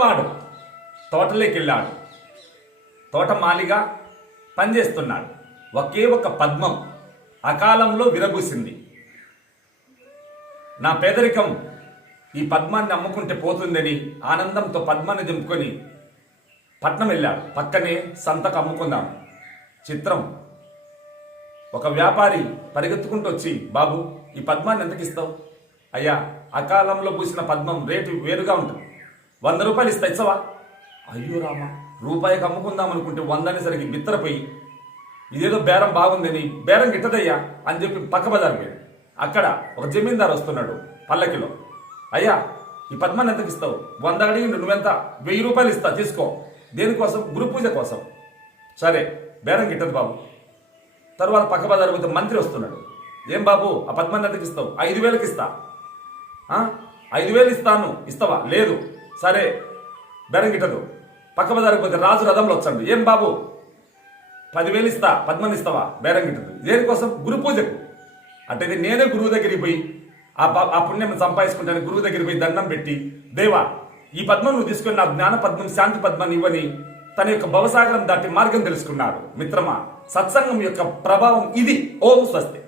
వాడు తోటలోకి వెళ్ళాడు. తోటమాలిగా పనిచేస్తున్నాడు. ఒకే ఒక పద్మం అకాలంలో విరబూసింది. నా పేదరికం ఈ పద్మాన్ని అమ్ముకుంటే పోతుందని ఆనందంతో పద్మాన్ని దింపుకొని పట్నం వెళ్ళాడు. పక్కనే సంతకు అమ్ముకుందాం. చిత్రం, ఒక వ్యాపారి పరిగెత్తుకుంటూ వచ్చి, బాబు ఈ పద్మాన్ని ఎంతకి ఇస్తావు? అయ్యా, అకాలంలో పూసిన పద్మం రేటు వేరుగా ఉంటుంది, 100 రూపాయలు ఇస్తా, ఇస్తావా? అయ్యో రామా, రూపాయికి అమ్ముకుందాం అనుకుంటే 100 సరికి బిత్తరపోయి ఇదేదో బేరం బాగుందని బేరం గిట్టదయ్యా అని చెప్పి పక్క బజారు పోయి అక్కడ ఒక జమీందారు వస్తున్నాడు పల్లకిలో. అయ్యా, ఈ పద్మాన్ని ఎంతకి ఇస్తావు? 100 అడిగిండు, నువ్వెంత? 1000 రూపాయలు ఇస్తా, తీసుకో. దేనికోసం? గురు పూజ కోసం. సరే, బేరం గిట్టదు బాబు. తర్వాత పక్క బజారు పోతే మంత్రి వస్తున్నాడు. ఏం బాబు, ఆ పద్మాన్ని ఎంతకి ఇస్తావు? 5000కి ఇస్తా. 5000 ఇస్తాను, ఇస్తావా? లేదు. సరే, బేరం గిట్టదు. పక్క బజారుకి పోతే రాజు రథంలో వచ్చాడు. ఏం బాబు, 10,000 ఇస్తా, పద్మాన్ని ఇస్తావా? బేరం గిట్టదు. దేనికోసం? గురు పూజకు. అంటే నేనే గురువు దగ్గరికి పోయి ఆ పుణ్యం సంపాదించుకుంటాను. గురువు దగ్గరికి పోయి దండం పెట్టి, దేవా ఈ పద్మం నువ్వు తీసుకొని నా జ్ఞాన పద్మం, శాంతి పద్మాన్ని ఇవ్వని తన యొక్క భవసాగరం దాటి మార్గం తెలుసుకున్నాడు. మిత్రమా, సత్సంగం యొక్క ప్రభావం ఇది. ఓం స్వస్తి.